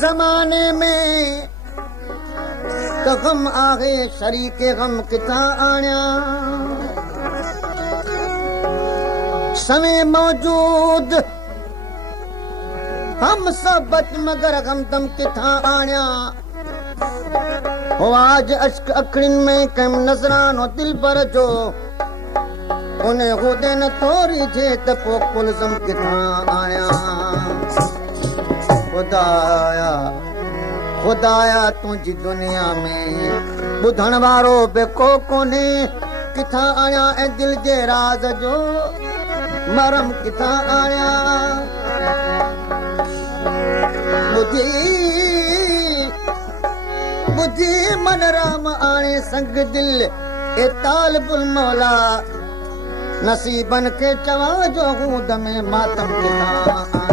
ज़माने में तो गम आगे शरीके गम किथां आणिया समय मौजूद हम सब बच मगर गम तम किथां आणिया हो आज अश्क अखड़िन में कम नजरानो दिल पर जो उन्हें खुदे न थोड़ी जे त पो कुलज़म किथां आया खुदाया तुझी दुनिया में बुधण वारो बेको कोने किथां आया ए दिल जे राज जो मरम किथां आया बुधी मन राम आणे संग दिल ए तालिबुल मौला नसीबन के चवा जो गूद में मातम किथां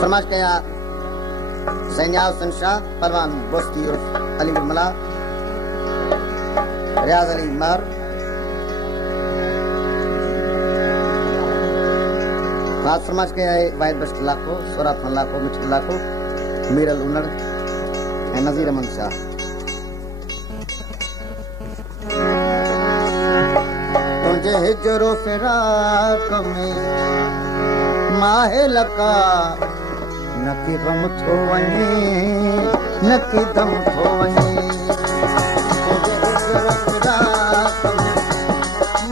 फरमाश कया सैन्याव संशाह परवान बोस्ती उर्फ अली मला रियाज अली मर बात फरमाश कया है वाहिद बश्त लाखो सोरात लाखो मिठ लाखो मीरल उनड़ ए नजीर अमन शाह तुझे हिजरो फिराक में माहे लका नकी गम थो वने नकी दम थो वने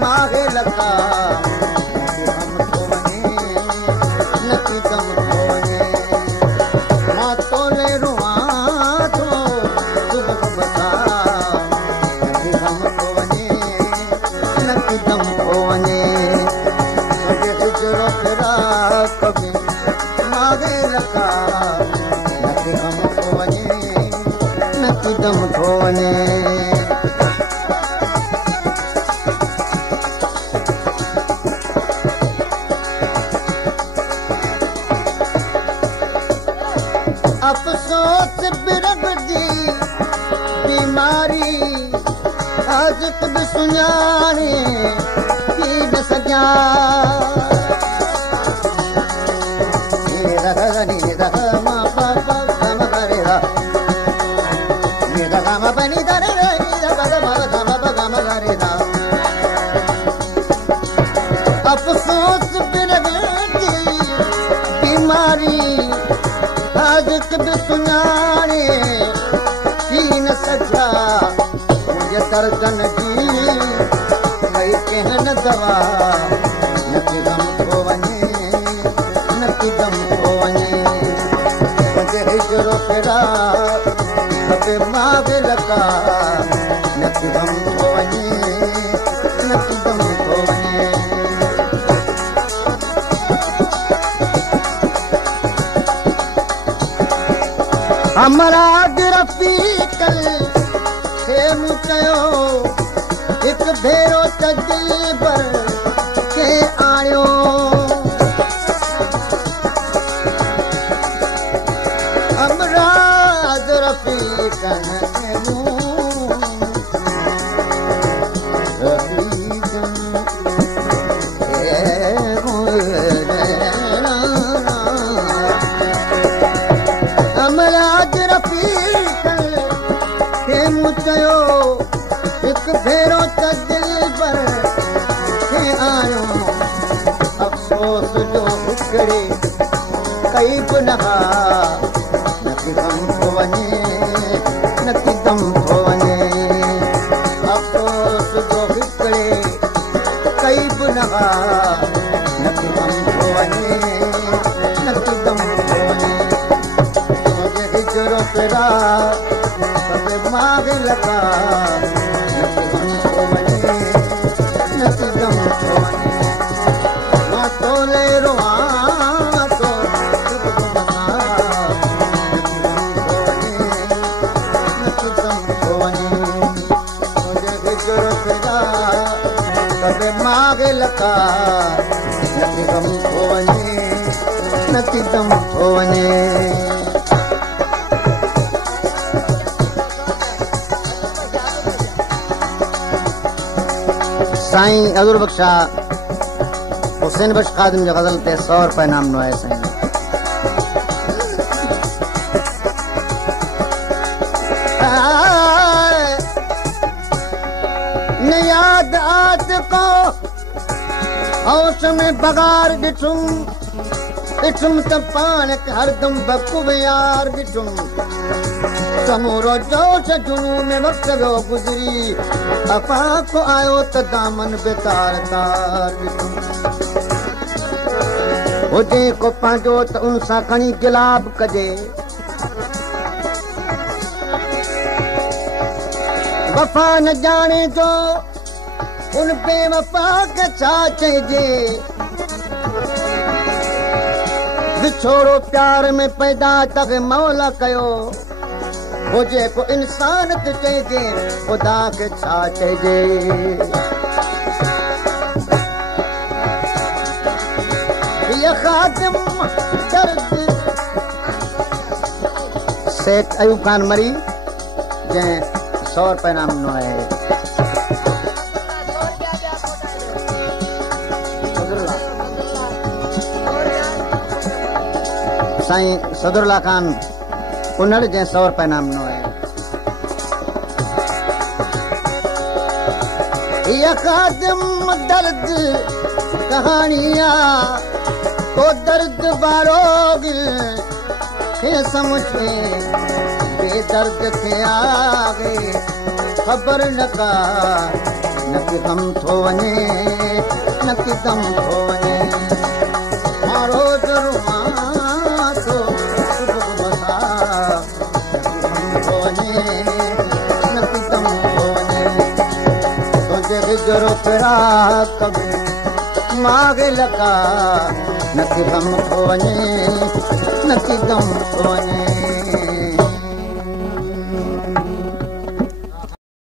माहे लका नकी गम थो वने मां तोले रुआ थो सुबह बता नकी गम थो वने नकी दम थो वने तुझे हिजरो फिराक में लका नकी गम थो वने नकी दम थो वने अफसोस बिरब दी बीमारी हाजत भी सुञाणे की न सजा अफसोस बीमारी हाजत भी सुञाणे की न सजा मुंहिंजे दर्दन जी भई कंहिं न दवा नकी गम थो वञे नकी दम थो वञे मुंहिंजे हिजरो फिराक खपे मागे लका नकी गम थो वञे नकी दम थो वञे हमरा रफ़ीकल खे मूं चयो हिकु भेरो त दिल भर के आयो अमराज रफ़ीकल हिकु भेरो त दिल पर के आयो अफ़सोस जो हिकिड़े कई बि नहा नकी गम थो वञे नकी दम थो वञे अफ़सोस जो हिकिड़े कई बि नहा नकी गम थो वञे नकी दम थो वञे मुंहिंजे हिजरो फिराक मागे लका नकी गम थो वञे नकी दम थो वञे मां तोले रुआ थो नकी गम थो वञे मुंहिंजे हिजरो फिराक कॾहिं मागे लका नकी गम थो वञे नकी दम थो वञे साईं हज़ूर बख्शा हुसैन बख्श खादिम जो गज़ल ते 100 रुपए इनाम नो आहे साईं। न याद आत को होश में बगार ॾिठुम ॾिठुम त पाण हरदम बकुब यार ॾिठुम समूरो जोश जुनू में वक्त वियो गुज़री अफ़ाक़ आयो त दामन बेकार तार हुजे को पंहिंजो त उन सां खणी गिलाब कजे वफ़ा न ॼाणे जो उन बेवफ़ा खे छा चइजे विछोड़ो प्यार में पैदा तवे मौला कयो हुजे को इंसान ते चइजे ख़ुदा खे छा चइजे ये खादिम दर्द सेठ अयूब खान मरी जंहिं 100 रुपए इनाम ॾिनो आहे। साईं सदरुल्ला खान कुनड़ जंहिं 100 रुपए इनाम ॾिनो आहे। ये खादिम दर्द कहानिया को दर्द बारो गिल खे समझ में बेदर्द थे आगे खबर न का न कि गम थो वञे न कि गम थो वञे मारो जरुमा थो बसा गम थो वञे न कि गम थो वञे तुंहिंजे गुजरो फिरा कबी मागे लका न कि गम थो वञे न कि गम थो वञे